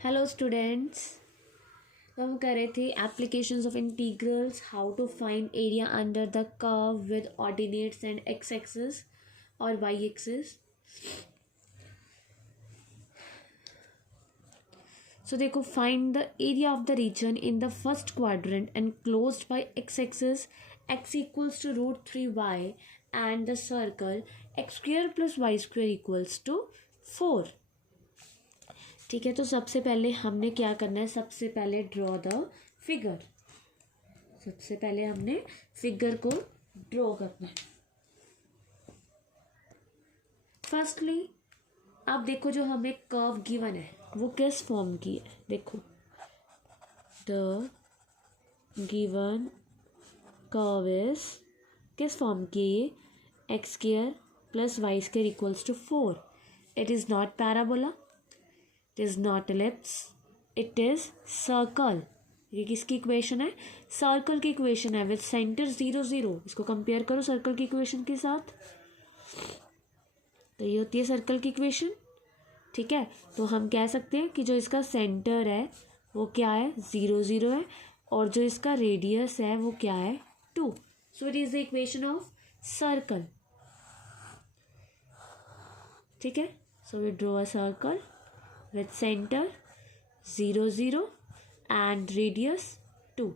Hello students. तो हम कर रहे थे applications of integrals, how to find area under the curve with ordinates and x axis और वाई एक्सिस। सो देखो, find the area of the region in the first quadrant enclosed by x axis x equals to √3y and the circle x square plus y square equals to 4। ठीक है, तो सबसे पहले हमने क्या करना है, सबसे पहले ड्रॉ द फिगर। सबसे पहले हमने फिगर को ड्रॉ करना है। फर्स्टली आप देखो, जो हमें कर्व गिवन है वो किस फॉर्म की है। देखो, द गिवन कर्व इज किस फॉर्म की है, x square plus y square equals to 4। It is not parabola, it is not ellipse, it is circle. ये किसकी इक्वेशन है? सर्कल की इक्वेशन है विद सेंटर 0 0। इसको कंपेयर करो सर्कल की इक्वेशन के साथ, तो ये होती है सर्कल की इक्वेशन। ठीक है, तो हम कह सकते हैं कि जो इसका सेंटर है वो क्या है, 0 0 है, और जो इसका रेडियस है वो क्या है, 2। So it is the equation of circle. ठीक है, so we draw a circle with center 0 0 and radius 2।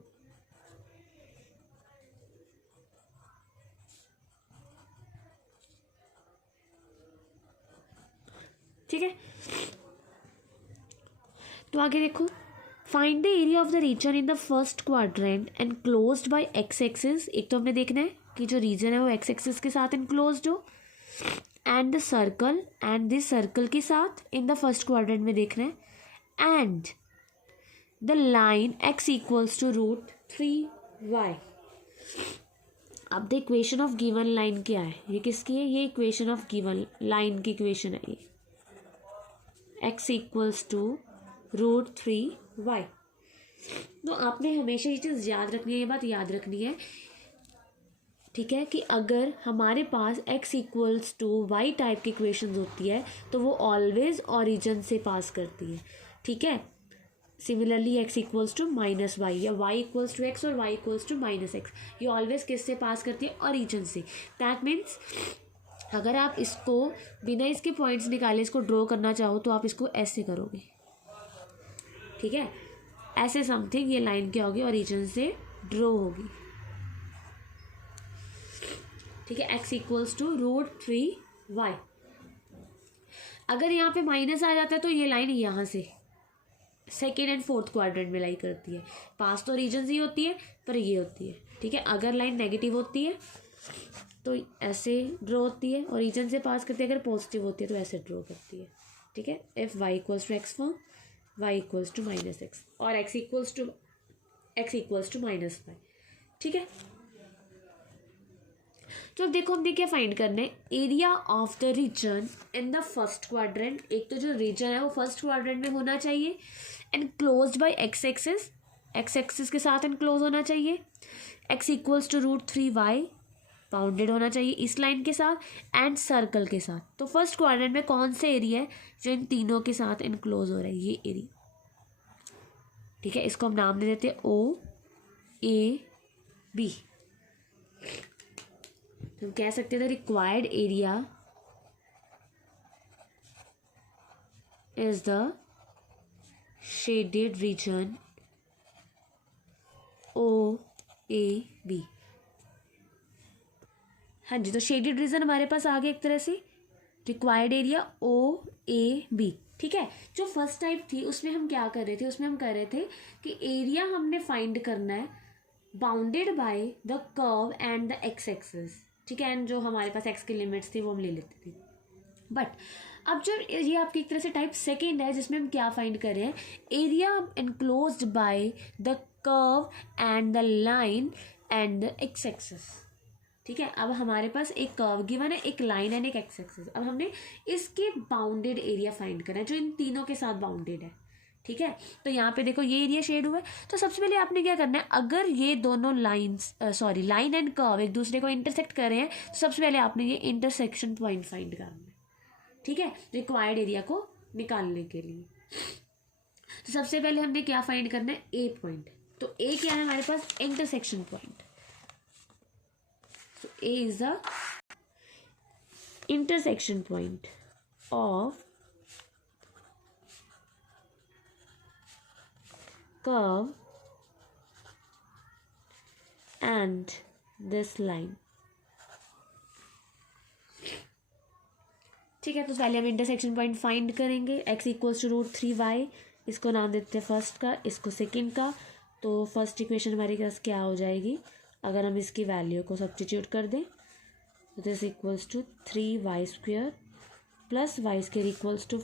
ठीक है, तो आगे देखो, find the area of the region in the first quadrant enclosed by x axis. एक तो हमने देखना है कि जो रीजन है वो एक्स एक्सिस के साथ एनक्लोज्ड हो, and the circle, and this circle के साथ इन द फर्स्ट क्वाड्रेंट में देखना है, and the line x equals to √3y। अब the equation of given line क्या है, ये किसकी है, ये इक्वेशन ऑफ गिवन लाइन की इक्वेशन है ये, x इक्वल्स टू √3y। तो आपने हमेशा ये चीज़ याद रखनी है, ये बात याद रखनी है, ठीक है, कि अगर हमारे पास x equals to y type की इक्वेशन होती है तो वो ऑलवेज ओरिजिन से पास करती है। ठीक है, similarly x equals to -y या y इक्वल्स टू x और y इक्वल्स टू -x, ये ऑलवेज किससे पास करती है, ओरिजिन से। दैट मीन्स अगर आप इसको बिना इसके पॉइंट्स निकाले इसको ड्रॉ करना चाहो तो आप इसको ऐसे करोगे। ठीक है, ऐसे समथिंग ये लाइन क्या होगी, ओरिजिन से ड्रॉ होगी। ठीक है, x इक्वल्स टू √3y। अगर यहाँ पे माइनस आ जाता है तो ये लाइन यहाँ से सेकेंड एंड फोर्थ क्वाड्रेंट में लाई करती है। पास तो रीजन ही होती है पर ये होती है। ठीक है, अगर लाइन नेगेटिव होती है तो ऐसे ड्रॉ होती है और रीजन से पास करती है, अगर पॉजिटिव होती है तो ऐसे ड्रॉ करती है। ठीक है, if y equals to x form, y equals to -x और x इक्वल्स टू -y। ठीक है, तो अब देखो हमने क्या फाइंड करना है, area of the region in the first quadrant. एक तो जो रीजन है वो फर्स्ट क्वाड्रेंट में होना चाहिए, एनक्लोज्ड बाय एक्स एक्सिस के साथ एनक्लोज होना चाहिए, x equals to √3y, bounded होना चाहिए इस लाइन के साथ एंड सर्कल के साथ। तो फर्स्ट क्वाड्रेंट में कौन से एरिया है जो इन तीनों के साथ एनक्लोज हो रहा है, ये एरिया। ठीक है, इसको हम नाम दे देते हैं OAB। हम कह सकते हैं the required area is the shaded region OAB। हाँ जी, तो शेडेड रीजन हमारे पास आ गया एक तरह से, रिक्वायर्ड एरिया OAB। ठीक है, जो फर्स्ट टाइप थी उसमें हम क्या कर रहे थे, उसमें हम कर रहे थे कि एरिया हमने फाइंड करना है bounded by the curve and the x axis. ठीक है, एंड जो हमारे पास एक्स की लिमिट्स थी वो हम ले लेते थे। बट अब जब ये आपकी एक तरह से टाइप सेकेंड है, जिसमें हम क्या फाइंड कर रहे हैं, area enclosed by the curve and the line and the x axis. ठीक है, अब हमारे पास एक कर्व गिवन है, एक लाइन एंड एक एक्स एक्सिस। अब हमने इसके बाउंडेड एरिया फाइंड करना है जो इन तीनों के साथ बाउंडेड है। ठीक है, तो यहाँ पे देखो ये एरिया शेड हुआ है, तो सबसे पहले आपने क्या करना है, अगर ये दोनों लाइन एंड कर्व एक दूसरे को इंटरसेक्ट कर रहे हैं तो सबसे पहले आपने ये इंटरसेक्शन पॉइंट फाइंड करना है। ठीक है, रिक्वायर्ड एरिया को निकालने के लिए। तो सबसे पहले हमने क्या फाइंड करना है, ए पॉइंट। तो ए क्या है हमारे पास, इंटरसेक्शन पॉइंट। तो A is the intersection point of curve and this line. ठीक है, तो पहले हम इंटरसेक्शन पॉइंट फाइंड करेंगे। x इक्वल्स टू √3y, इसको नाम देते हैं फर्स्ट का, इसको सेकंड का। तो फर्स्ट इक्वेशन हमारे पास क्या हो जाएगी, अगर हम इसकी वैल्यू को सब्स्टिट्यूट कर दें, तो this equals to 3y² plus y² equals to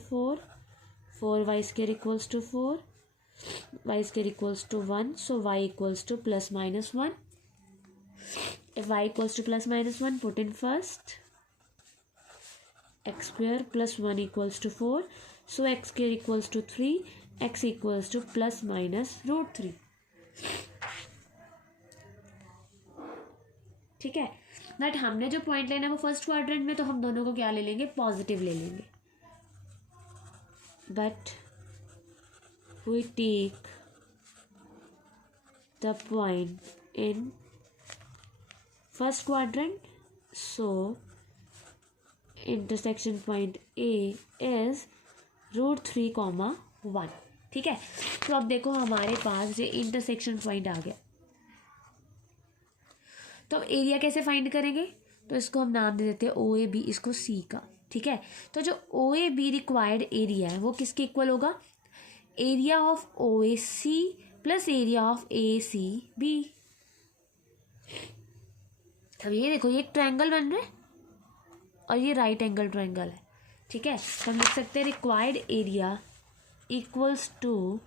4y² equals to 4y² equals to 1, so y equals to plus minus 1। If y equals to plus minus 1, put in first. x² plus 1 equals to 4. So x² equals to 3. X equals to plus minus √3. ठीक है, but हमने जो point लेना है वो first quadrant में, तो हम दोनों को क्या ले लेंगे, पॉजिटिव ले लेंगे। But we take the point in first quadrant, so intersection point A is √3, 1। ठीक है, तो अब देखो हमारे पास ये इंटरसेक्शन पॉइंट आ गया। तो अब एरिया कैसे फाइंड करेंगे, तो इसको हम नाम दे देते हैं OAB, इसको C का। ठीक है, तो जो OAB रिक्वायर्ड एरिया है वो किसके इक्वल होगा, area of OAC plus area of ACB। अब ये देखो, ये एक ट्रायंगल बन रहा है और ये राइट एंगल ट्रायंगल है। ठीक है, तो हम लिख सकते हैं required area equals to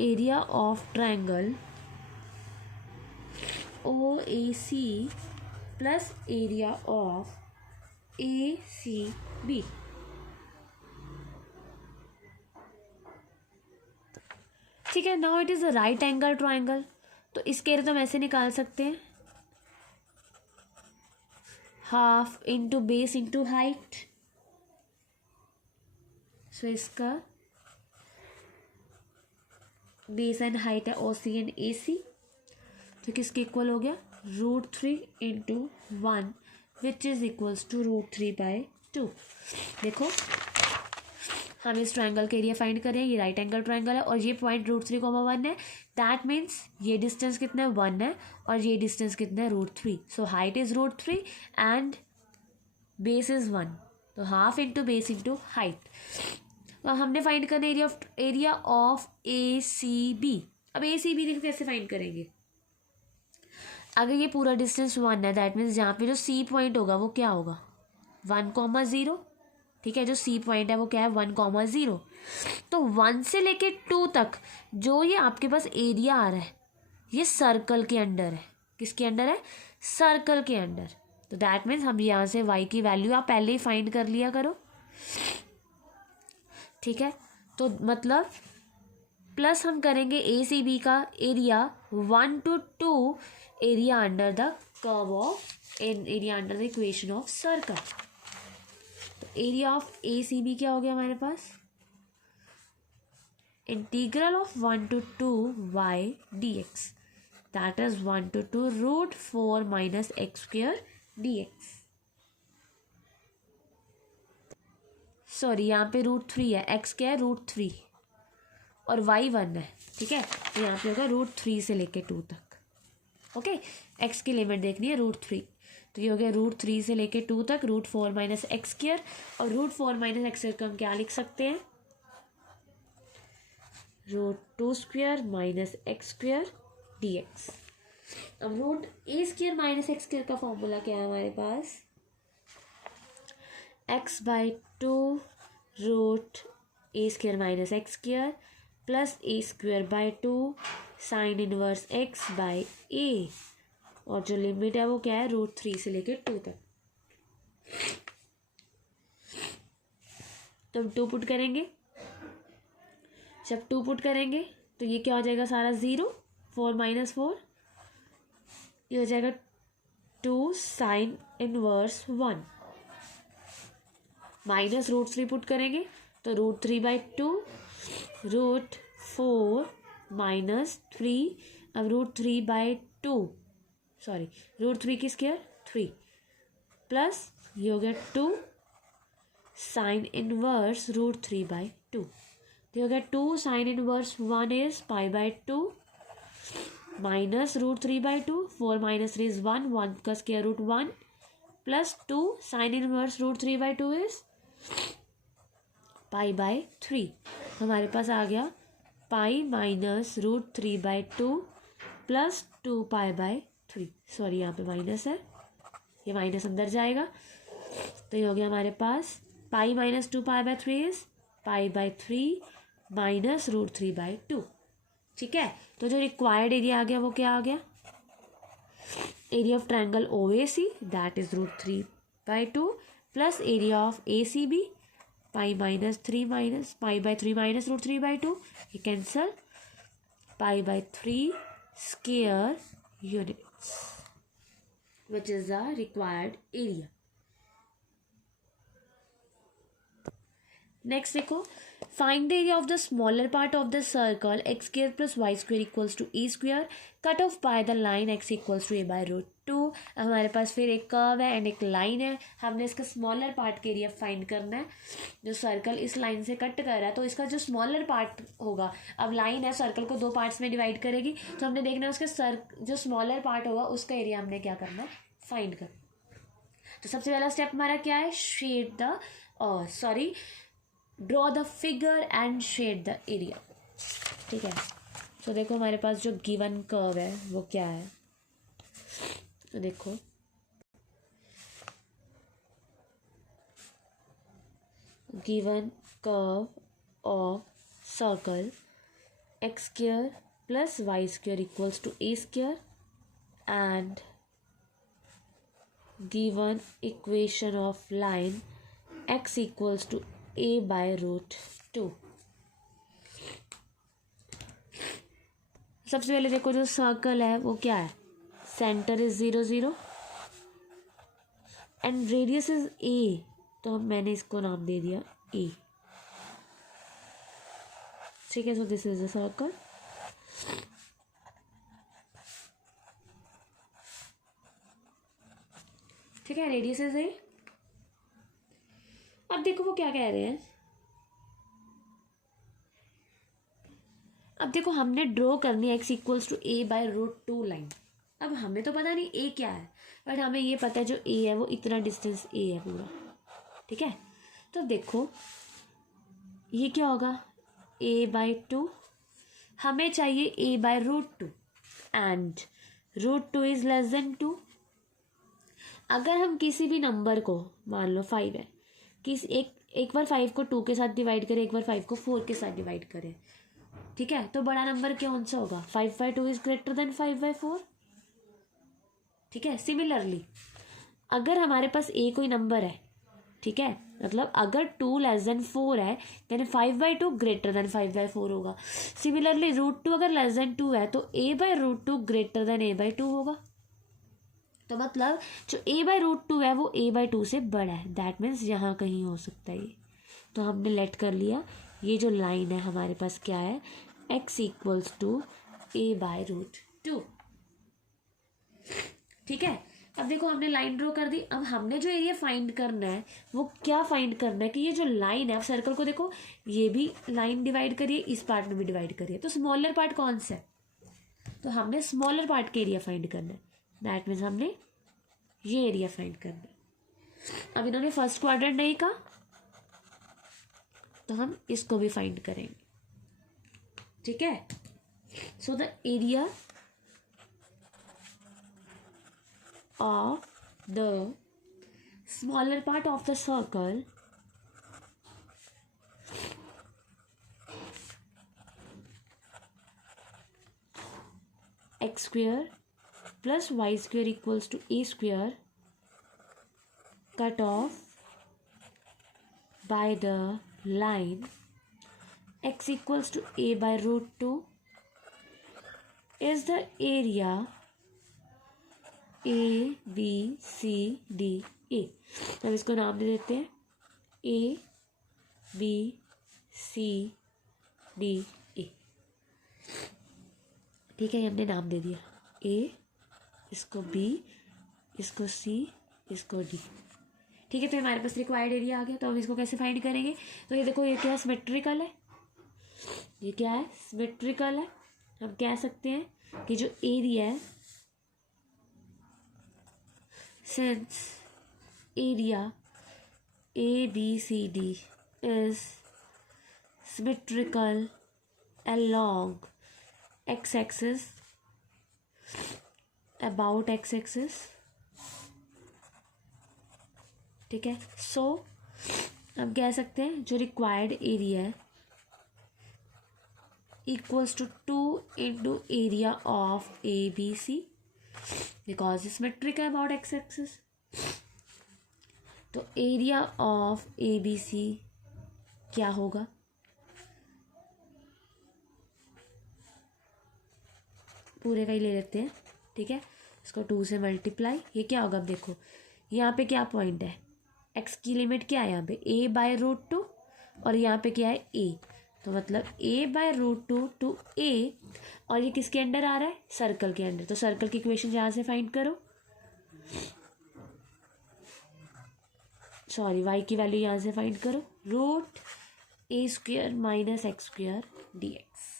area of triangle OAC plus area of ACB। ठीक है, now it is a right angle triangle, तो इसके एरिया तो हम ऐसे निकाल सकते हैं, half into base into height. So इसका बेस एंड हाइट है OC एंड AC, तो किसके इक्वल हो गया, √3 into 1 which is equals to √3/2। देखो हम इस ट्रायंगल के एरिया फाइंड करें, ये राइट एंगल ट्रायंगल है और ये पॉइंट √3, 1 है। दैट मीन्स ये डिस्टेंस कितना है, 1 है, और ये डिस्टेंस कितना है, √3। So height is √3 and base is 1, तो half into base into height. तो हमने फाइंड करना एरिया ऑफ ACB। अब ACB देखो कैसे फाइंड करेंगे, अगर ये पूरा डिस्टेंस 1 है, दैट मीन्स जहाँ पे जो C पॉइंट होगा वो क्या होगा, 1, 0। ठीक है, जो C पॉइंट है वो क्या है, 1, 0। तो 1 से लेके 2 तक जो ये आपके पास एरिया आ रहा है, ये सर्कल के अंडर है। किसके अंडर है, सर्कल के अंडर। तो दैट मीन्स हम यहाँ से y की वैल्यू आप पहले ही फाइंड कर लिया करो। ठीक है, तो मतलब प्लस हम करेंगे ACB का area 1 to 2 area under the curve of area under the equation of circle. तो एरिया ऑफ ACB क्या हो गया हमारे पास, integral of 1 to 2 y dx, that is 1 to 2 √4 minus x² dx। Sorry, यहाँ पे √3 है, x क्या है, √3 और y 1 है। ठीक है, तो यहाँ पे होगा √3 से लेके 2 तक। ओके, x की लिमिट देखनी है √3, तो ये हो गया √3 से लेके 2 तक √4 minus x², और √4 minus x² को हम क्या लिख सकते हैं, √2² minus x² dx। अब √a² minus x² का फॉर्मूला क्या है हमारे पास, x/2 √a² minus x² plus a²/2 sine inverse x/a, और जो लिमिट है वो क्या है, √3 से लेकर 2 तक। तो हम 2 पुट करेंगे, जब 2 पुट करेंगे तो ये क्या हो जाएगा, सारा 0, 4 - 4, ये हो जाएगा 2 साइन इनवर्स 1, माइनस √3 पुट करेंगे तो √3/2 √4 माइनस 3, अब √3/2 सॉरी √3 की स्क्वायर 3 प्लस ये हो गया 2 साइन इनवर्स √3/2, तो हो गया 2 sine inverse 1 is π/2 minus √3/2, 4 minus 3 is 1, 1 का square root 1 plus 2 sine inverse √3/2 is π/3। हमारे पास आ गया पाई माइनस √3/2 प्लस 2 π/3, सॉरी यहाँ पे माइनस है, ये माइनस अंदर जाएगा, तो ये हो गया हमारे पास पाई माइनस 2 π/3 इज π/3 माइनस √3/2। ठीक है, तो जो रिक्वायर्ड एरिया आ गया वो क्या आ गया, area of triangle OAC that is √3/2 plus area of ACB π/3 minus π/3 minus √3/2, ये cancel, π/3 square units which is the required area। Next देखो, find the area of the smaller part of the circle x² + y² equals to a² cut off by the line x equals to a/√2। हमारे पास फिर एक curve है and एक line है, हमने इसका smaller part के एरिया फाइंड करना है। जो सर्कल इस लाइन से कट कर रहा है तो इसका जो स्मॉलर पार्ट होगा, अब लाइन है सर्कल को 2 पार्ट्स में डिवाइड करेगी, तो हमने देखना है उसके जो स्मॉलर पार्ट होगा उसका एरिया हमने क्या करना है, फाइंड करना। तो सबसे पहला स्टेप हमारा क्या है, shade the draw the figure and shade the area. ठीक है, तो देखो हमारे पास जो गिवन कर्व है वो क्या है, तो देखो given curve of circle x² + y² equals to a² and given equation of line x equals to a/√2। सबसे पहले देखो जो सर्कल है वो क्या है, centre is 0 0 and radius is a, तो मैंने इसको नाम दे दिया a। ठीक है, so this is the circle. ठीक है, रेडियस इज a। अब देखो वो क्या कह रहे हैं, अब देखो हमने ड्रॉ करनी है x equals to a/√2 line. अब हमें तो पता नहीं a क्या है, बट हमें ये पता है जो a है वो इतना डिस्टेंस a है पूरा। ठीक है, तो देखो ये क्या होगा, a/2, हमें चाहिए a/√2 and √2 is less than 2। अगर हम किसी भी नंबर को, मान लो 5 है, एक बार 5 को 2 के साथ डिवाइड करें, एक बार 5 को 4 के साथ डिवाइड करें, ठीक है, तो बड़ा नंबर कौन सा होगा, 5/2 इज ग्रेटर देन 5/4। ठीक है, सिमिलरली अगर हमारे पास कोई नंबर है, ठीक है, मतलब अगर 2 लेस देन 4 है देन 5/2 ग्रेटर देन 5/4 होगा। सिमिलरली √2 अगर लेस देन 2 है तो a/√2 ग्रेटर देन a/2 होगा। तो मतलब जो a/√2 है वो a/2 से बड़ा है, दैट मीन्स यहाँ कहीं हो सकता है ये। तो हमने लेट कर लिया, ये जो लाइन है हमारे पास क्या है, x इक्वल्स टू a/√2। ठीक है, अब देखो हमने लाइन ड्रॉ कर दी। अब हमने जो एरिया फाइंड करना है वो क्या फाइंड करना है कि ये जो लाइन है, सर्कल को देखो ये भी लाइन डिवाइड करिए, इस पार्ट में भी डिवाइड करिए, तो स्मॉलर पार्ट कौन सा है, तो हमने स्मॉलर पार्ट के एरिया फाइंड करना है, दैट मीन्स हमने ये एरिया फाइंड करना है। अब इन्होंने फर्स्ट क्वाड्रेंट नहीं कहा तो हम इसको भी फाइंड करेंगे। ठीक है, so the area of the smaller part of the circle x² plus y² equals to a² cut off by the line x equals to a/√2 is the area ABCDA। अब इसको नाम दे देते हैं ABCDE। C D A. ठीक है, ये हमने नाम दे दिया, ए, इसको बी, इसको सी, इसको डी। ठीक है, तो हमारे पास रिक्वायर्ड एरिया आ गया। तो हम इसको कैसे फाइंड करेंगे? तो ये देखो, ये क्या है, सिमेट्रिकल है। ये क्या है? सिमेट्रिकल है। हम कह सकते हैं कि जो एरिया है, since area A B C D is symmetrical along x axis, about x axis। ठीक है, सो हम कह सकते हैं जो रिक्वायर्ड एरिया है equals to 2 into area of A B C, because symmetric है अबाउट एक्स एक्सिस। तो area of A B C क्या होगा? पूरे का ही ले लेते हैं। ठीक है, इसको 2 से मल्टीप्लाई, ये क्या होगा? अब देखो, यहाँ पे क्या पॉइंट है, x की लिमिट क्या है यहाँ पे, a/√2, और यहाँ पे क्या है, a। तो मतलब a/√2 टू a, और ये किसके अंडर आ रहा है? सर्कल के अंडर। तो सर्कल की इक्वेशन यहाँ से फाइंड करो, सॉरी y की वैल्यू यहाँ से फाइंड करो, √a² - x² dx।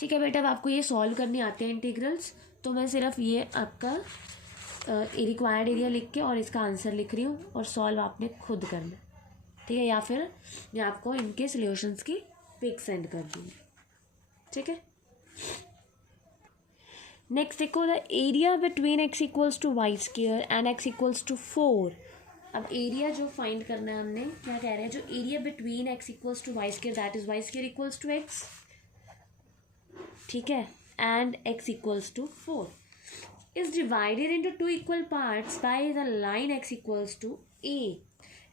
ठीक है बेटा, अब आपको ये सॉल्व करने आते हैं इंटीग्रल्स, तो मैं सिर्फ ये आपका रिक्वायर्ड एरिया लिख के और इसका आंसर लिख रही हूँ, और सॉल्व आपने खुद करना। ठीक है, या फिर मैं आपको इनके सॉल्यूशंस की पिक सेंड कर दूँगी। ठीक है, नेक्स्ट देखो, the area between x equals to y² and x equals to 4। अब एरिया जो फाइंड करना है हमने, क्या कह रहे हैं, जो area between x equals to y², that is y² equals to x। ठीक है, and x equals to 4 is divided into 2 equal parts by the line x equals to a।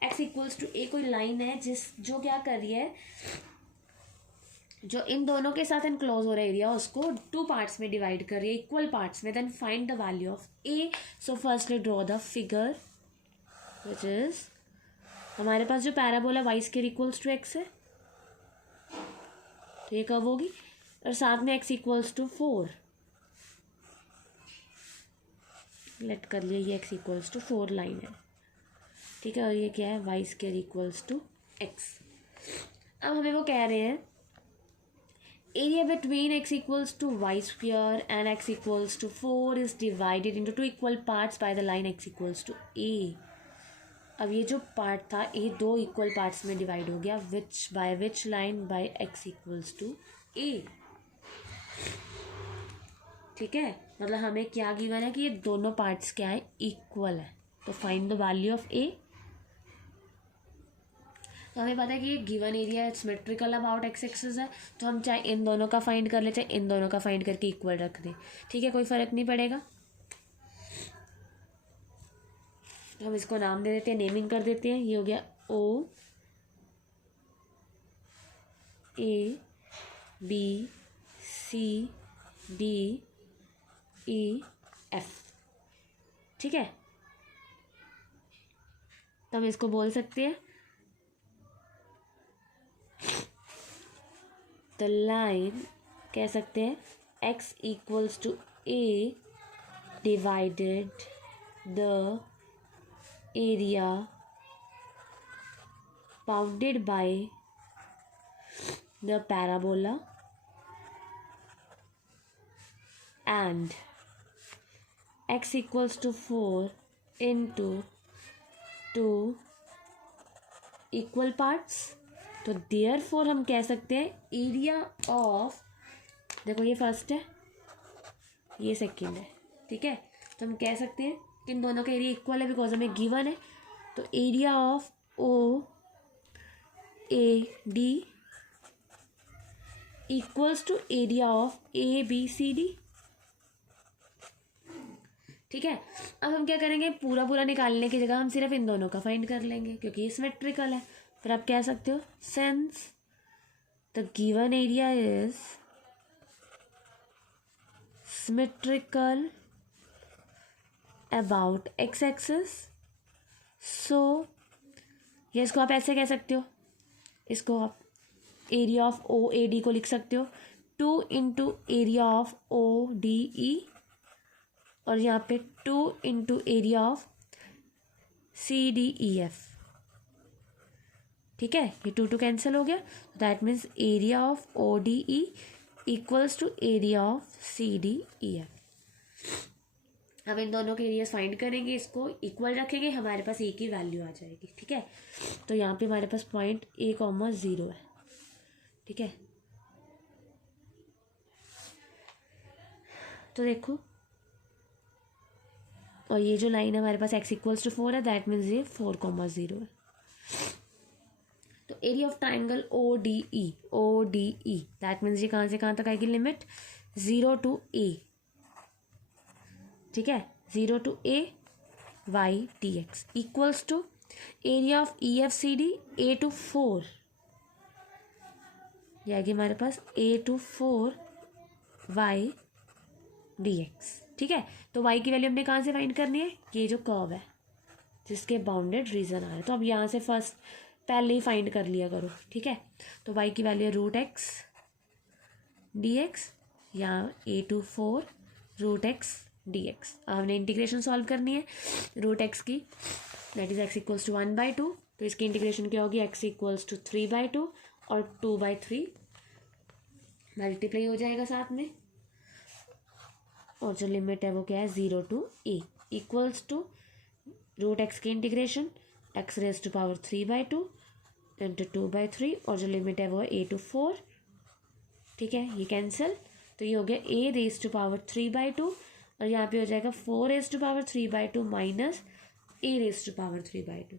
x equals to a कोई line है जो क्या कर रही है, जो इन दोनों के साथ एनक्लोज हो रहा है एरिया, उसको 2 पार्ट्स में डिवाइड कर रही है, इक्वल पार्ट्स में। Then find the value of a। So firstly draw the figure which is, हमारे पास जो parabola y² equals to x है, तो ये कब होगी, और साथ में x इक्वल्स टू 4, लेट कर लिए, ये x इक्वल्स टू 4 लाइन है। ठीक है, और ये क्या है, y² इक्वल्स टू x। अब हमें वो कह रहे हैं area between x equals to y² and x equals to 4 is divided into 2 equal parts by the line x equals to a। अब ये जो पार्ट था ए 2 इक्वल पार्ट्स में डिवाइड हो गया, which by which line, by x equals to a। ठीक है, मतलब हमें क्या गिवन है कि ये दोनों पार्ट्स क्या है, इक्वल है। तो find the value of a। तो हमें पता है कि ये given area symmetrical about x axis है, तो हम चाहे इन दोनों का फाइंड कर ले, चाहे इन दोनों का फाइंड करके इक्वल रख दें। ठीक है, कोई फ़र्क नहीं पड़ेगा। तो हम इसको नाम दे देते हैं, नेमिंग कर देते हैं। ये हो गया O A B C D E F। ठीक है, तो हम इसको बोल सकते हैं द लाइन, कह सकते हैं x equals to a divided the area bounded by the parabola and x equals to 4 into 2 equal parts। तो therefore हम कह सकते हैं एरिया ऑफ, देखो ये फर्स्ट है, ये सेकंड है। ठीक है, तो हम कह सकते हैं इन दोनों का एरिया इक्वल है, बिकॉज हमें गिवन है। तो area of O A D equals to area of A B C D. ठीक है, अब हम क्या करेंगे, पूरा पूरा निकालने की जगह हम सिर्फ इन दोनों का फाइंड कर लेंगे, क्योंकि ये सिमेट्रिकल है। फिर आप कह सकते हो since the given area is symmetrical about x axis, so ये इसको आप ऐसे कह सकते हो इसको आप area of O A D को लिख सकते हो 2 into area of O D E, और यहाँ पे 2 into area of C D E F. ठीक है, ये 2 कैंसिल हो गया, that means area of O D E equals to area of C D E F. अब इन दोनों के एरियाज फाइंड करेंगे, इसको इक्वल रखेंगे, हमारे पास ए की वैल्यू आ जाएगी। ठीक है, तो यहाँ पे हमारे पास पॉइंट A,0 है। ठीक है, तो देखो, और ये जो लाइन है हमारे पास x इक्वल्स टू 4 है, दैट मीन्स ये 4,0 है। तो area of triangle O D E that means ये कहाँ से कहाँ तक आएगी लिमिट, 0 to a। ठीक है, 0 to a y dx equals to area of E F C D a to 4, ये आएगी हमारे पास a to 4 y dx। ठीक है, तो y की वैल्यू हमने कहाँ से फाइंड करनी है, ये जो कर्व है जिसके बाउंडेड रीजन आ रहा है, तो अब यहाँ से फर्स्ट पहले ही फाइंड कर लिया करो। ठीक है, तो y की वैल्यू है √x dx या a to 4 √x dx। हमने इंटीग्रेशन सॉल्व करनी है √x की, that is x equals to 1/2, तो इसकी इंटीग्रेशन क्या होगी, x इक्वल्स टू 3/2 और 2/3 मल्टीप्लाई हो जाएगा साथ में, और जो लिमिट है वो क्या है 0 to a equals to √x की integration x raise to power 3/2 into 2/3, और जो लिमिट है वो है a to 4। ठीक है, ये कैंसिल, तो ये हो गया a रेज टू पावर 3/2, और यहाँ पे हो जाएगा 4 raise to power 3/2 minus a raise to power 3/2।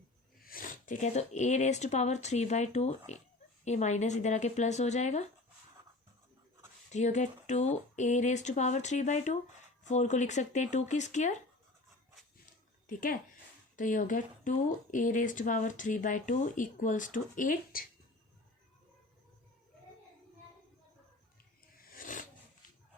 ठीक है, तो a रेज टू पावर 3/2, ये माइनस इधर आके प्लस हो जाएगा, तो ये हो गया 2a रेज टू पावर 3/2, 4 को लिख सकते हैं 2 की स्क्वायर। ठीक है, तो ये हो गया 2a raise to power 3/2 equals to 8।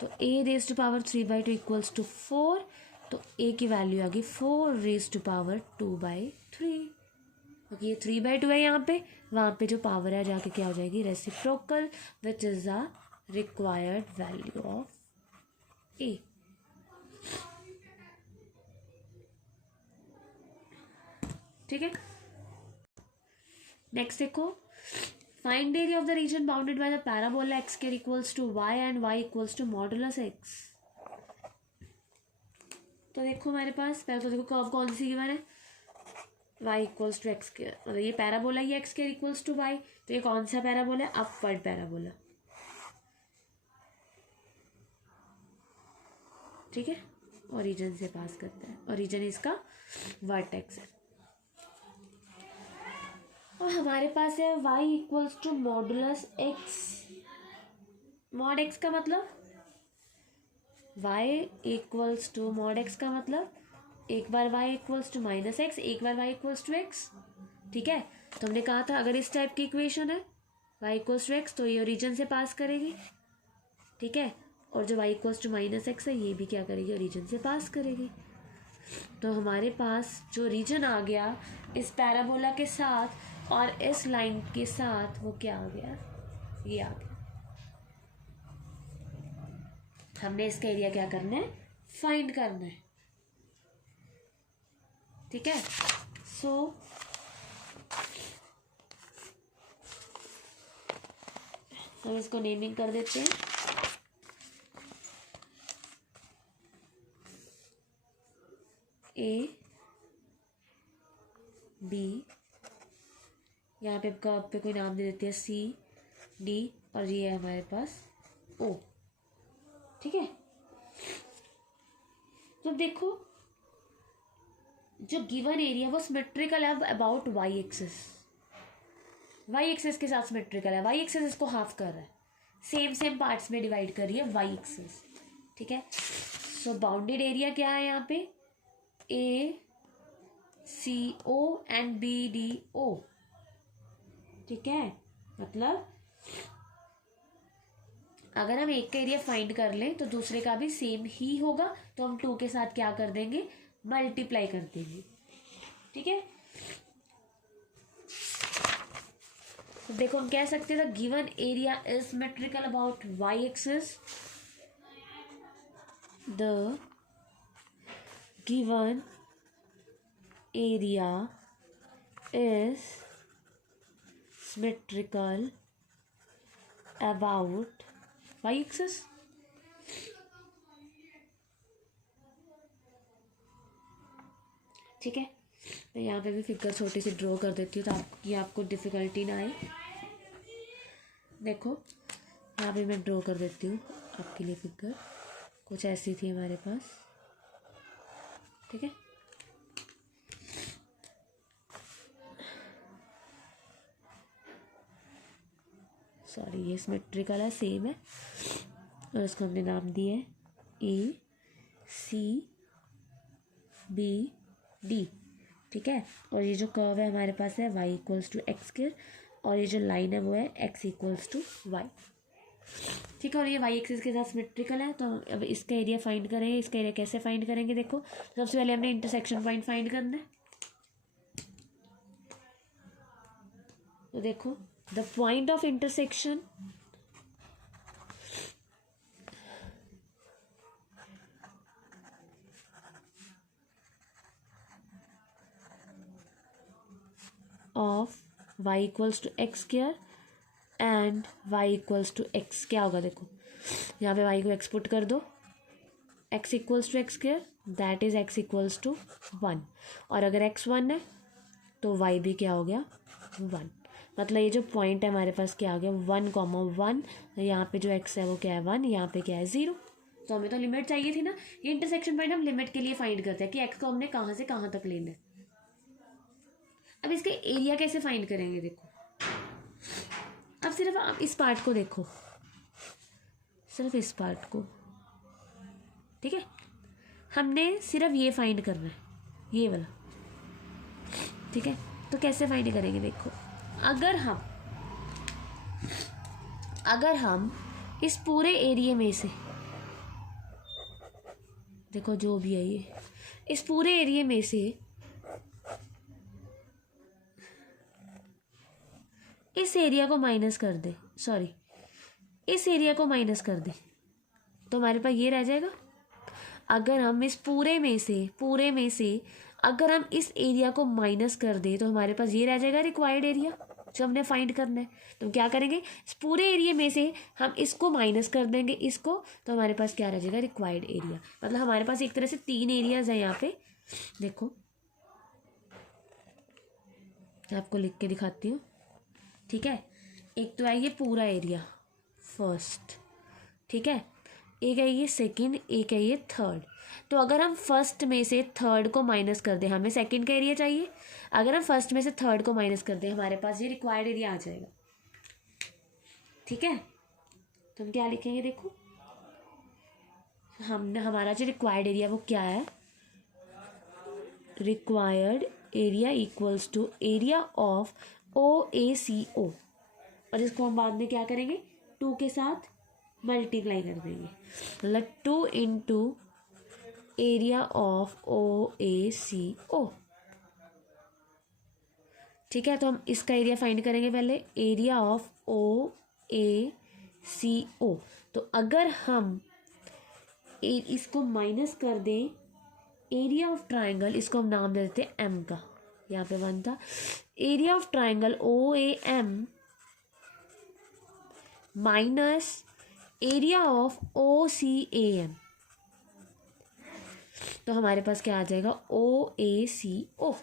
तो a raise to power 3/2 equals to 4, तो a की वैल्यू आ गई 4 रेज टू पावर 2/3, क्योंकि ये 3/2 है यहाँ पे, वहाँ पे जो पावर है जाके क्या हो जाएगी reciprocal, which is the required value of a। ठीक है, नेक्स्ट देखो, find area of the region bounded by the parabola x square equals to y and y equals to modulus x। तो देखो हमारे पास पहले तो देखो कर्व कौन सी गिवन है, y equals to x square, मतलब ये पैराबोला ही x square equals to y, तो ये कौन सा पैराबोला है, अपवर्ड पैराबोला। ठीक है, ओरिजिन से पास करता है, ओरिजिन इसका वर्टेक्स है, और हमारे पास है y equals to modulus x। Mod x का मतलब y equals to mod x का मतलब एक बार y इक्वल्स टू -x, एक बार y इक्वल्स टू x। ठीक है, तो हमने कहा था अगर इस टाइप की इक्वेशन है y इक्वल्स टू x, तो ये ओरिजिन से पास करेगी। ठीक है, और जो y इक्वल्स टू -x है, ये भी क्या करेगी, ओरिजिन से पास करेगी। तो हमारे पास जो रीजन आ गया इस पैराबोला के साथ और इस लाइन के साथ, वो क्या आ गया, ये आ गया। हमने इसका एरिया क्या करना है, फाइंड करना है। ठीक है, सो हम इसको नेमिंग कर देते हैं, A B, यहाँ पे कर्व पे कोई नाम दे देते हैं C D, और ये है हमारे पास O। ठीक है, तो देखो जो गिवन एरिया वो सिमेट्रिकल है about y axis, y axis के साथ सिमेट्रिकल है, y एक्सिस इसको हाफ कर रहा है, सेम पार्ट्स में डिवाइड कर रही है y एक्सिस। ठीक है, सो बाउंडेड एरिया क्या है यहाँ पे, ACO एंड BDO। ठीक है, मतलब अगर हम एक का एरिया फाइंड कर लें तो दूसरे का भी सेम ही होगा, तो हम 2 के साथ क्या कर देंगे, मल्टीप्लाई कर देंगे। ठीक है, तो देखो हम कह सकते हैं the given area is symmetrical about y axis, the given area is symmetrical about y axis. ठीक है, मैं यहाँ पे भी फिगर छोटी सी ड्रॉ कर देती हूँ ताकि आपको डिफ़िकल्टी ना आए। देखो यहाँ पे मैं ड्रॉ कर देती हूँ आपके लिए फिगर, कुछ ऐसी थी हमारे पास। ठीक है, सॉरी ये सिमेट्रिकल है, सेम है, और इसको हमने नाम दिया है ए सी बी डी। ठीक है, और ये जो कर्व है हमारे पास है y equals to x square, और ये जो लाइन है वो है x इक्वल्स टू वाई। ठीक है, और ये y एक्सिस के साथ सिमेट्रिकल है। तो अब इसका एरिया फाइंड करेंगे। इसका एरिया कैसे फाइंड करेंगे? देखो सबसे पहले हमने इंटरसेक्शन पॉइंट फाइंड करना है। तो देखो the point of intersection of y equals to x square and y equals to x, क्या होगा? देखो यहाँ पे y को x पुट कर दो, x equals to x square, that is x equals to 1, और अगर x 1 है तो y भी क्या हो गया? 1। मतलब ये जो पॉइंट है हमारे पास क्या आ गया? 1,1। यहाँ पे जो x है वो क्या है? 1, यहाँ पे क्या है? 0। तो हमें तो लिमिट चाहिए थी ना। ये इंटरसेक्शन पॉइंट हम लिमिट के लिए फाइंड करते हैं कि x को हमने कहाँ से कहाँ तक लेना है। अब इसके एरिया कैसे फाइंड करेंगे? देखो अब सिर्फ आप इस पार्ट को देखो, सिर्फ इस पार्ट को। ठीक है, हमने सिर्फ ये फाइंड करना है, ये वाला। ठीक है, तो कैसे फाइंड करेंगे? देखो अगर हम इस पूरे एरिया में से, देखो जो भी है ये, इस पूरे एरिया में से इस एरिया को माइनस कर दे, सॉरी इस एरिया को माइनस कर दे, तो हमारे पास ये रह जाएगा। अगर हम इस पूरे में से अगर हम इस एरिया को माइनस कर दे तो हमारे पास ये रह जाएगा रिक्वायर्ड एरिया जो हमने फाइंड करना है। तो क्या करेंगे? इस पूरे एरिया में से हम इसको माइनस कर देंगे इसको, तो हमारे पास क्या रह जाएगा? Required area. मतलब हमारे पास एक तरह से 3 एरियाज है यहाँ पे। देखो आपको लिख के दिखाती हूँ। ठीक है, एक तो है ये पूरा एरिया फर्स्ट, ठीक है, एक है ये सेकंड, एक है ये थर्ड। तो अगर हम फर्स्ट में से थर्ड को माइनस कर दें, हमें सेकंड का एरिया चाहिए, अगर हम फर्स्ट में से थर्ड को माइनस कर दें हमारे पास ये रिक्वायर्ड एरिया आ जाएगा। ठीक है, तो हम क्या लिखेंगे? देखो हमने हमारा जो रिक्वायर्ड एरिया वो क्या है? Required area equals to area of OACO, और इसको हम बाद में क्या करेंगे? 2 के साथ मल्टीप्लाई कर देंगे, मतलब 2 इंटू एरिया ऑफ OACO। ठीक है, तो हम इसका एरिया फाइंड करेंगे पहले, एरिया ऑफ OACO। तो अगर हम इसको माइनस कर दें एरिया ऑफ ट्राइंगल, इसको हम नाम दे देते हैं M का, यहाँ पे 1 था, area of triangle OAM minus area of OCAM, तो हमारे पास क्या आ जाएगा? OACO।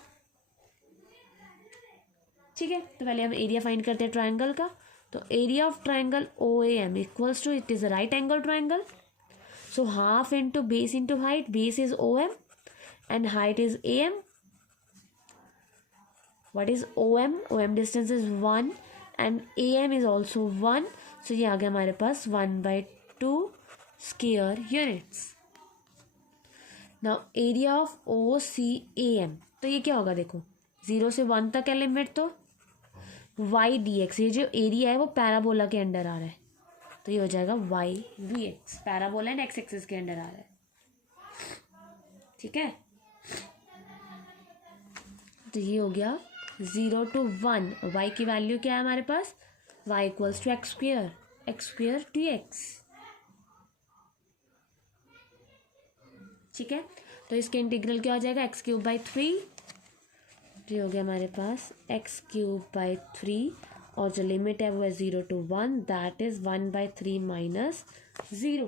ठीक है, तो पहले हम एरिया फाइंड करते हैं ट्राइंगल का। तो area of triangle OAM equals to, it is a right angle triangle, so half into base into height, base is OM and height is AM. What is OM? OM distance is 1 and AM is also 1. So ये आ गया हमारे पास 1/2 square units. Now area of OCAM, तो ये क्या होगा? देखो 0 से 1 तक है लिमिट, तो y dx, ये जो एरिया है वो पैराबोला के अंडर आ रहा है, तो ये हो जाएगा y dx, parabola and x axis के अंडर आ रहा है। ठीक है, तो ये हो गया 0 to 1, y की वैल्यू क्या है हमारे पास, y equals to x square dx। ठीक है, तो इसके इंटीग्रल क्या हो जाएगा, x³/3, ये हो गया हमारे पास x³/3, और जो लिमिट है वो है 0 to 1, दैट इज 1/3 माइनस 0।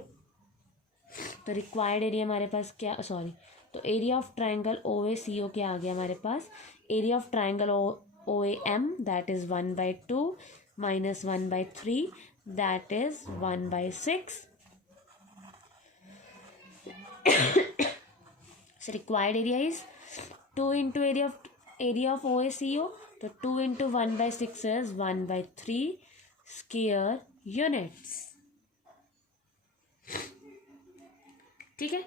तो रिक्वायर्ड एरिया हमारे पास क्या, सॉरी, तो एरिया ऑफ ट्राइंगल OACO क्या आ गया हमारे पास, area of triangle OAM that is 1/2 minus 1/3 that is 1/6। So required area is 2 into area of OACO, तो 2 into 1/6 is 1/3 square units। ठीक है,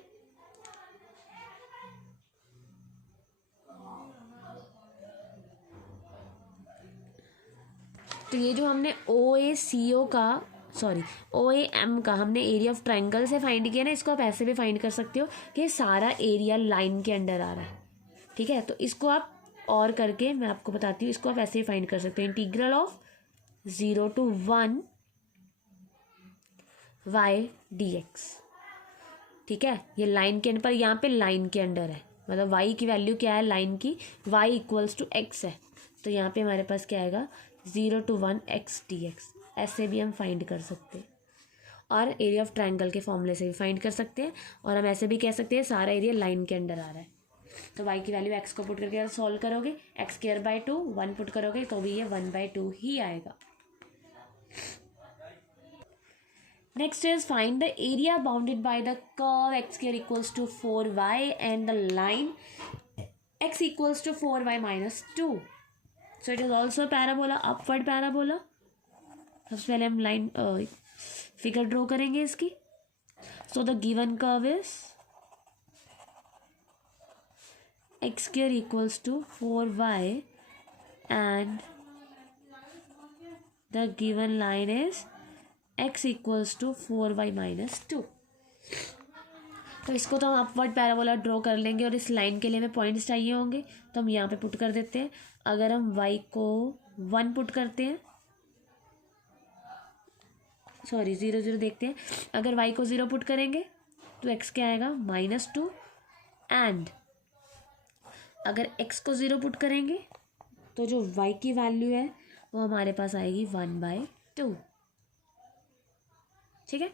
तो ये जो हमने OACO का, सॉरी OAM का हमने एरिया ऑफ ट्राइंगल से फाइंड किया ना, इसको आप ऐसे भी फाइंड कर सकते हो कि सारा एरिया लाइन के अंडर आ रहा है। ठीक है, तो इसको आप और करके मैं आपको बताती हूँ, इसको आप ऐसे ही फाइंड कर सकते हो, integral of 0 to 1 y dx। ठीक है, ये लाइन के अंदर, पर यहाँ पे लाइन के अंडर है, मतलब y की वैल्यू क्या है लाइन की, y इक्वल्स टू x है, तो यहाँ पे हमारे पास क्या आएगा 0 to 1 x dx। ऐसे भी हम फाइंड कर सकते हैं, और एरिया ऑफ ट्राइंगल के फॉर्मूले से भी फाइंड कर सकते हैं, और हम ऐसे भी कह सकते हैं सारा एरिया लाइन के अंडर आ रहा है। तो y की वैल्यू x को पुट करके सॉल्व करोगे, x²/2 1 पुट करोगे तो भी ये 1/2 ही आएगा। Next is find the area bounded by the curve x² equals to 4y and the line x equals to 4y minus 2. So it is also a parabola, upward parabola। सबसे पहले हम line figure draw करेंगे इसकी। So the given curve is x² equals to 4y and the given line is x equals to 4y minus 2। तो इसको तो हम upward parabola draw कर लेंगे, और इस लाइन के लिए हमें पॉइंट्स चाहिए होंगे, तो हम यहाँ पे पुट कर देते हैं। अगर हम y को 1 पुट करते हैं, सॉरी 0 0 देखते हैं, अगर y को 0 पुट करेंगे तो x क्या आएगा -2, एंड अगर x को 0 पुट करेंगे तो जो y की वैल्यू है वो हमारे पास आएगी 1/2। ठीक है,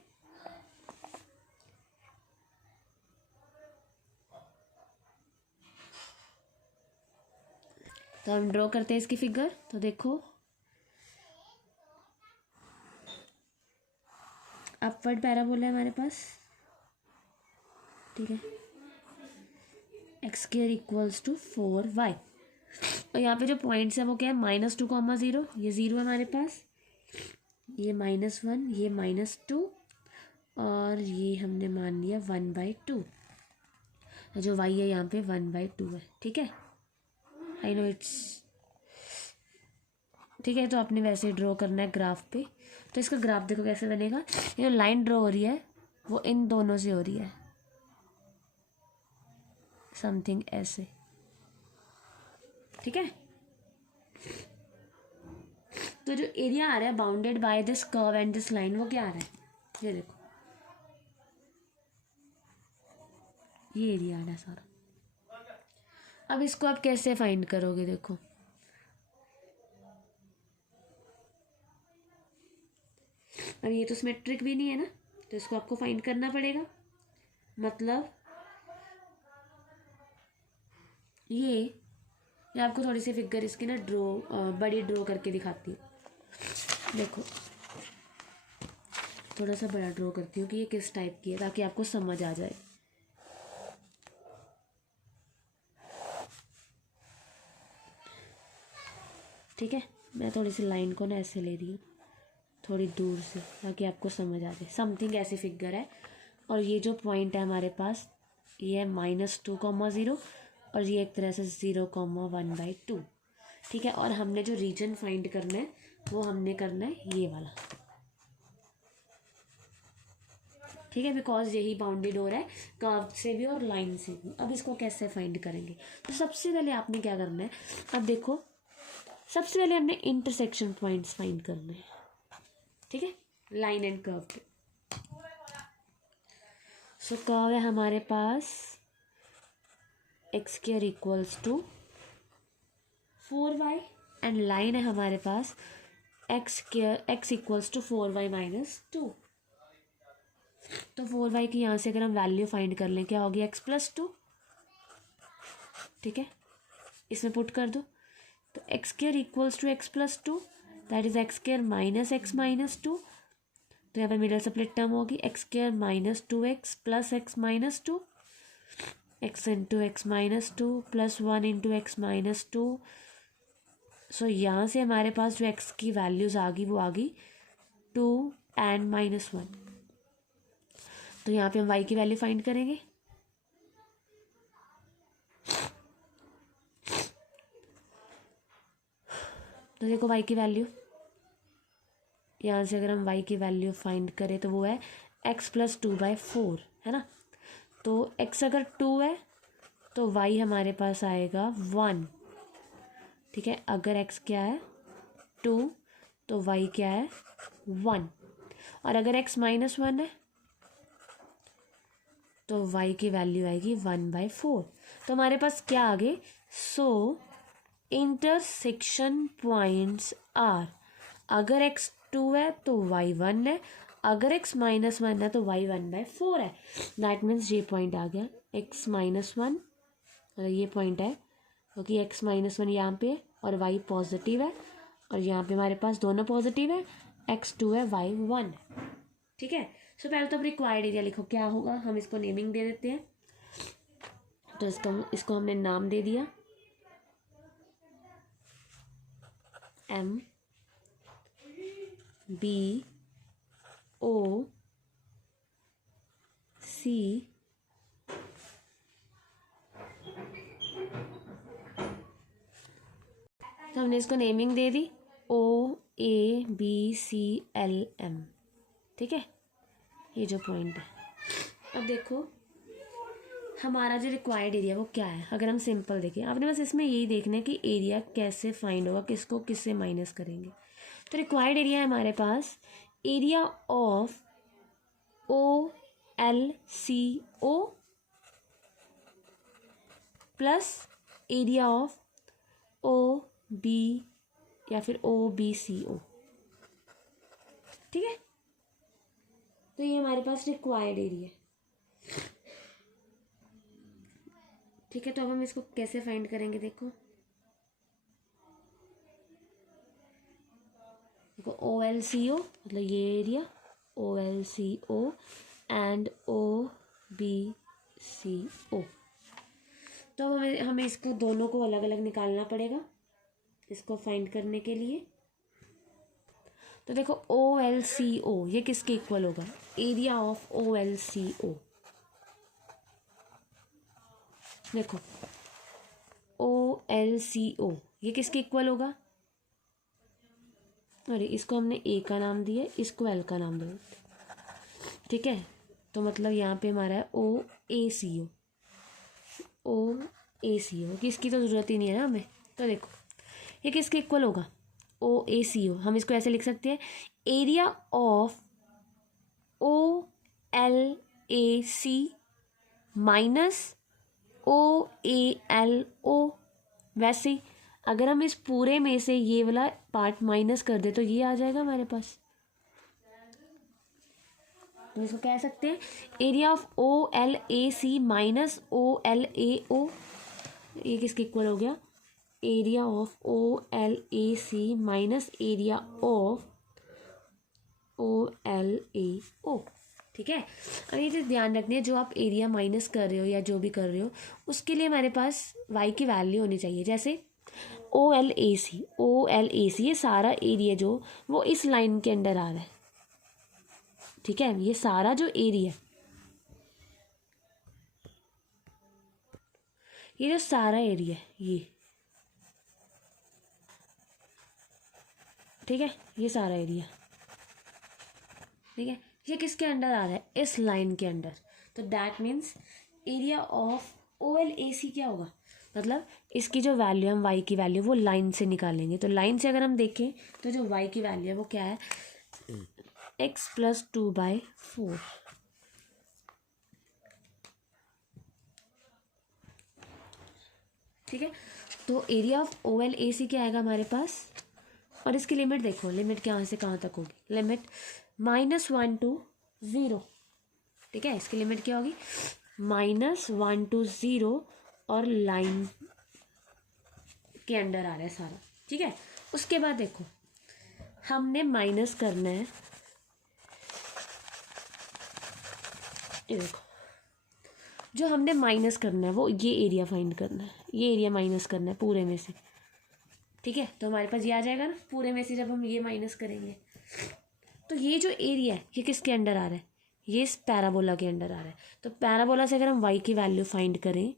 तो हम ड्रॉ करते हैं इसकी फिगर। तो देखो अपवर्ड पैराबोला है हमारे पास। ठीक है, x² इक्वल्स टू 4y, और यहाँ पे जो पॉइंट्स है वो क्या है -2, 0, ये 0 है हमारे पास, ये -1, ये -2, और ये हमने मान लिया 1/2। जो y है यहाँ पे 1/2 है। ठीक है, आई नो इट्स, ठीक है, तो आपने वैसे ड्रॉ करना है ग्राफ पे। तो इसका ग्राफ देखो कैसे बनेगा, ये जो लाइन ड्रॉ हो रही है वो इन दोनों से हो रही है, समथिंग ऐसे। ठीक है, तो जो एरिया आ रहा है bounded by this curve and this line, वो क्या आ रहा है, ये देखो, ये एरिया आ रहा है सारा। अब इसको आप कैसे फाइंड करोगे, देखो अब ये तो सिमेट्रिक भी नहीं है ना, तो इसको आपको फाइंड करना पड़ेगा। मतलब ये आपको थोड़ी सी फिगर इसकी ना ड्रॉ बड़ी ड्रॉ करके दिखाती हूँ। देखो थोड़ा सा बड़ा ड्रॉ करती हूँ कि ये किस टाइप की है, ताकि आपको समझ आ जाए। ठीक है, मैं थोड़ी सी लाइन को ना ऐसे ले रही हूँ थोड़ी दूर से, ताकि आपको समझ आ जाए। समथिंग ऐसी फिगर है, और ये जो पॉइंट है हमारे पास ये है -2, 0, और ये एक तरह से 0, 1/2। ठीक है, और हमने जो रीजन फाइंड करना है वो हमने करना है ये वाला। ठीक है, बिकॉज यही बाउंडेड हो रहा है कर्व से भी और लाइन से भी। अब इसको कैसे फाइंड करेंगे, तो सबसे पहले आपने क्या करना है, अब देखो सबसे पहले हमने इंटरसेक्शन पॉइंट्स फाइंड करने हैं, ठीक है, लाइन एंड कर्व के। सो कर्व है हमारे पास x square equals to 4y and line है हमारे पास x equals to 4y minus 2। तो 4y की यहाँ से अगर हम वैल्यू फाइंड कर लें क्या होगी, x+2, ठीक है, इसमें पुट कर दो। तो x square equals to x+2, that is x square minus x minus 2। तो यहाँ पर मिडल स्प्लिट टर्म होगी x square minus 2x plus x minus 2, x into x minus 2 plus 1 into x minus 2। So यहाँ से हमारे पास जो x की वैल्यूज़ आ गई वो आ गई 2 एंड -1। तो यहाँ पे हम y की वैल्यू फाइंड करेंगे। तो देखो y की वैल्यू, यहाँ से अगर हम y की वैल्यू फाइंड करें तो वो है x+2/4, है ना। तो x अगर 2 है तो y हमारे पास आएगा 1, ठीक है। अगर x क्या है 2 तो y क्या है 1, और अगर x -1 है तो y की वैल्यू आएगी 1/4। तो हमारे पास क्या आ गए, सो इंटरसेक्शन पॉइंट्स आर, अगर x 2 है तो y 1 है, अगर x -1 है तो y 1/4 है। दैट मीन्स ये पॉइंट आ गया x -1, और ये पॉइंट है क्योंकि x -1 यहाँ पे और y पॉजिटिव है, और यहाँ पे हमारे पास दोनों पॉजिटिव है, x 2 है y 1 है, ठीक है। सो पहले तो अब रिक्वायर्ड एरिया लिखो, क्या होगा, हम इसको नेमिंग दे देते हैं। तो इसको हमने नाम दे दिया M B O C तो हमने इसको नेमिंग दे दी OABCLM, ठीक है, ये जो पॉइंट है। अब देखो हमारा जो रिक्वायर्ड एरिया वो क्या है। अगर हम सिंपल देखें, आपने बस इसमें यही देखना है कि एरिया कैसे फाइंड होगा, किसको किससे माइनस करेंगे। तो रिक्वायर्ड एरिया है हमारे पास area of OLCO plus area of OB या फिर OBCO, ठीक है। तो ये हमारे पास रिक्वायर्ड एरिया, ठीक है। तो अब हम इसको कैसे फाइंड करेंगे, देखो OLCO मतलब ये एरिया OLCO एंड OBCO। तो हमें इसको दोनों को अलग अलग निकालना पड़ेगा इसको फाइंड करने के लिए। तो देखो OLCO ये किसके इक्वल होगा, एरिया ऑफ OLCO। देखो OLCO ये किसके इक्वल होगा, अरे इसको हमने A का नाम दिया, इसको L का नाम दिया, ठीक है। तो मतलब यहाँ पे हमारा है OACO, किसकी तो ज़रूरत ही नहीं है ना हमें। तो देखो ये किसके इक्वल होगा, OACO। हम इसको ऐसे लिख सकते हैं area of OLAC minus OALO। वैसे ही अगर हम इस पूरे में से ये वाला पार्ट माइनस कर दे तो ये आ जाएगा हमारे पास। तो इसको कह सकते हैं area of OLAC minus OLAO। ये किसके इक्वल हो गया, area of OLAC minus area of OLAO, ठीक है। अब ये चीज़ ध्यान रखनी है, जो आप एरिया माइनस कर रहे हो या जो भी कर रहे हो उसके लिए हमारे पास y की वैल्यू होनी चाहिए। जैसे OLAC ये सारा एरिया जो वो इस लाइन के अंडर आ रहा है, ठीक है। ये सारा जो एरिया, ये जो सारा एरिया है ये, ठीक है, ये सारा एरिया, ठीक है, ये किसके अंडर आ रहा है, इस लाइन के अंडर। तो that means area of OLAC क्या होगा, मतलब इसकी जो वैल्यू हम y की वैल्यू वो लाइन से निकालेंगे। तो लाइन से अगर हम देखें तो जो y की वैल्यू है वो क्या है, x+2/4। ठीक है, तो area of O L A C क्या आएगा हमारे पास, और इसकी लिमिट देखो, लिमिट कहाँ से कहाँ तक होगी, लिमिट -1 to 0। ठीक है, इसकी लिमिट क्या होगी, -1 to 0, और लाइन के अंडर आ रहा है सारा। ठीक है, उसके बाद देखो हमने माइनस करना है, ये देखो जो हमने माइनस करना है वो ये एरिया फाइंड करना है, ये एरिया माइनस करना है पूरे में से। ठीक है, तो हमारे पास ये आ जाएगा ना, पूरे में से जब हम ये माइनस करेंगे तो ये जो एरिया है ये किसके अंडर आ रहा है, ये इस पैराबोला के अंडर आ रहा है। तो पैराबोला से अगर हम y की वैल्यू फाइंड करें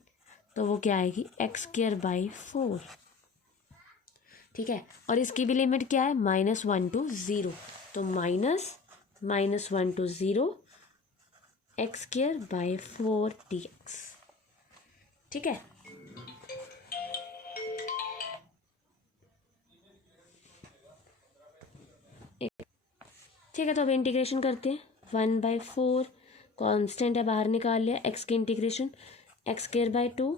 तो वो क्या आएगी, x²/4। ठीक है, और इसकी भी लिमिट क्या है, -1 to 0। तो -1 to 0 x²/4 dx। ठीक है, ठीक है, तो अब इंटीग्रेशन करते हैं। 1/4 कांस्टेंट है, बाहर निकाल लिया, x की इंटीग्रेशन, x²/2,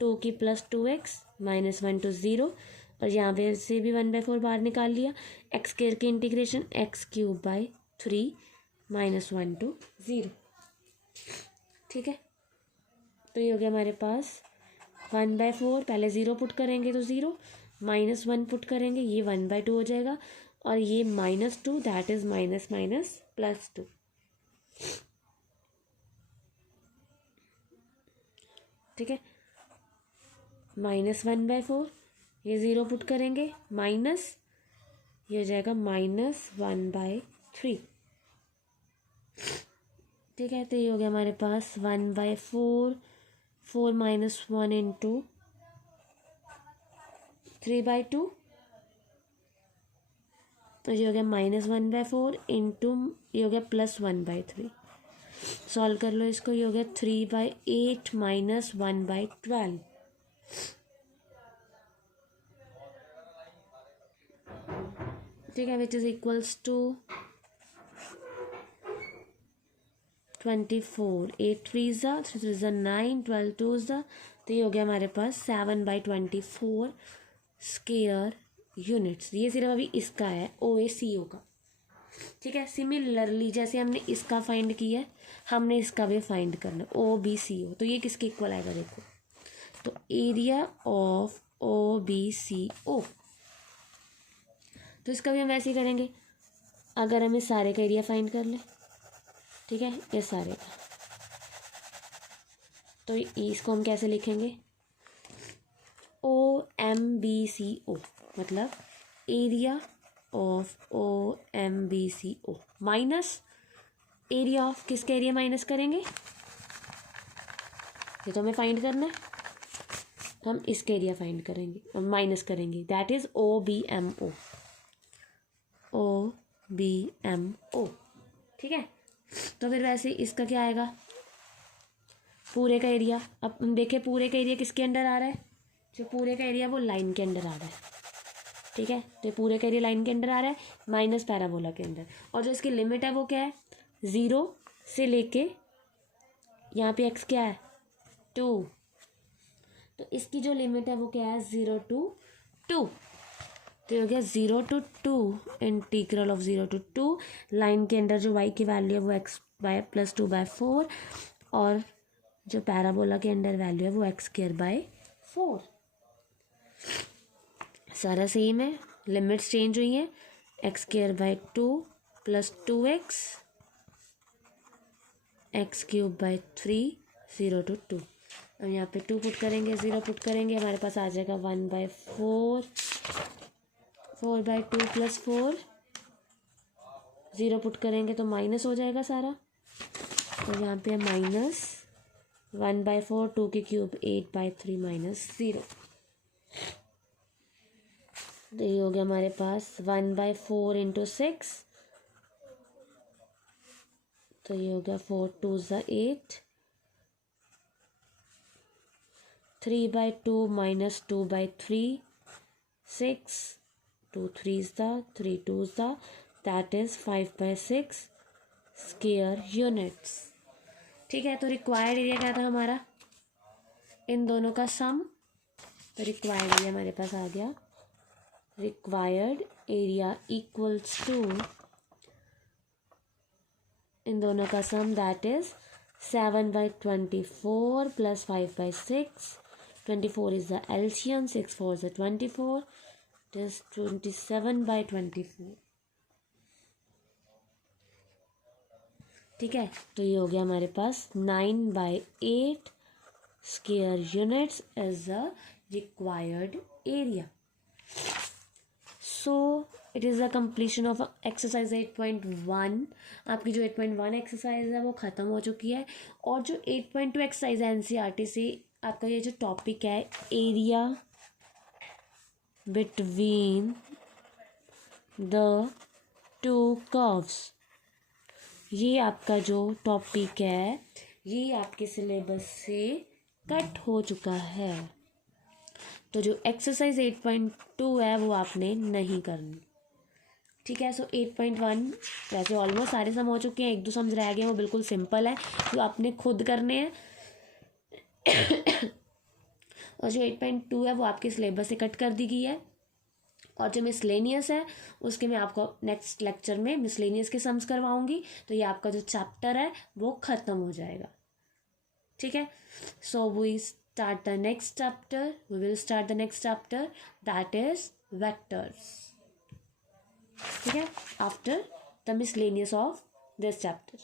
2 की +2x, -1 to 0, और यहाँ पे से भी 1/4 बाहर निकाल लिया, x² की इंटीग्रेशन, x³/3, -1 to 0। ठीक है, तो ये हो गया हमारे पास 1/4, पहले 0 पुट करेंगे तो 0, -1 पुट करेंगे ये 1/2 हो जाएगा, और ये -2 दैट इज -+2। ठीक है, -1/4, ये 0 पुट करेंगे, माइनस ये हो जाएगा -1/3। ठीक है, तो ये हो गया हमारे पास 1/4, 4 - 1 इंटू 3/2, तो ये हो गया -1/4 इंटू, ये हो गया +1/3। सॉल्व कर लो इसको, ये हो गया 3/8 -1/12। ठीक है, विच इज इक्वल्स टू 24, 8 3 3 3 9, 12 2 तो ये हो गया हमारे पास 7/24 स्क्वायर यूनिट्स। ये सिर्फ अभी इसका है OACO का। ठीक है, सिमिलरली जैसे हमने इसका फाइंड किया है हमने इसका भी फाइंड करना है, OBCO। तो ये किसके इक्वल आएगा देखो, तो एरिया ऑफ OBCO, तो इसका भी हम वैसे ही करेंगे। अगर हम इस सारे का एरिया फाइंड कर लें, ठीक है, ये सारे का, तो इसको हम कैसे लिखेंगे, OMBCO, मतलब area of OMBCO minus area of, किसका एरिया माइनस करेंगे, ये तो हमें फाइंड करना है, तो हम इसका एरिया फाइंड करेंगे, माइनस करेंगे, दैट इज OBMO। ठीक है, तो फिर वैसे इसका क्या आएगा, पूरे का एरिया। अब हम देखें पूरे का एरिया किसके अंडर आ रहा है, जो पूरे का एरिया वो लाइन के अंडर आ रहा है। ठीक है, तो पूरे का एरिया लाइन के अंडर आ रहा है माइनस पैराबोला के अंदर, और जो इसकी लिमिट है वो क्या है, 0 से लेके यहाँ पे x क्या है 2, तो इसकी जो लिमिट है वो क्या है 0 to 2। तो ये हो गया 0 to 2 integral of 0 to 2, line के अंदर जो y की वैल्यू है वो x+2/4, और जो पैराबोला के अंदर वैल्यू है वो x²/4। सारा सेम है, लिमिट्स चेंज हुई हैं, x²/2 + 2x, x³/3, 0 to 2। अब यहाँ पे 2 पुट करेंगे, 0 पुट करेंगे, हमारे पास आ जाएगा 1/4, 4/2 + 4, 0 पुट करेंगे तो माइनस हो जाएगा सारा, तो यहाँ पे -1/4, 2 की क्यूब 8/3 -0। तो ये हो गया हमारे पास 1/4 × 6, तो ये हो गया 4 2 8, 3/2 minus 2/3, 6, 2 3s the, 3 2s the, that is 5/6 square units. ठीक है, तो रिक्वायर्ड एरिया क्या था हमारा, इन दोनों का सम, तो रिक्वायर्ड एरिया हमारे पास आ गया, रिक्वायर्ड एरिया इक्वल्स टू इन दोनों का सम, that is 7/24 plus 5/6, 24 is the LCM, 6 4 is the 24, it is 27/24. ठीक है, तो ये हो गया हमारे पास 9/8 square units is the required area. So it is the completion of exercise 8.1. आपकी जो 8.1 एक्सरसाइज है वो ख़त्म हो चुकी है. और जो 8.2 एक्सरसाइज है NCERT से, आपका ये जो टॉपिक है area between the two curves, ये आपका जो टॉपिक है ये आपके सिलेबस से कट हो चुका है. तो जो एक्सरसाइज 8.2 है वो आपने नहीं करनी. ठीक है, सो 8.1 वैसे ऑलमोस्ट सारे सम हो चुके हैं, एक दो सम रह गए हैं, वो बिल्कुल सिंपल है, जो आपने खुद करने हैं. और जो 8.2 है वो आपके सिलेबस से कट कर दी गई है. और जो मिसलेनियस है उसके मैं आपको नेक्स्ट लेक्चर में मिसलेनियस के सम्स करवाऊंगी, तो ये आपका जो चैप्टर है वो ख़त्म हो जाएगा. ठीक है, so we start the next chapter. We will start the next chapter, that is vectors. ठीक है, after the miscellaneous of this chapter.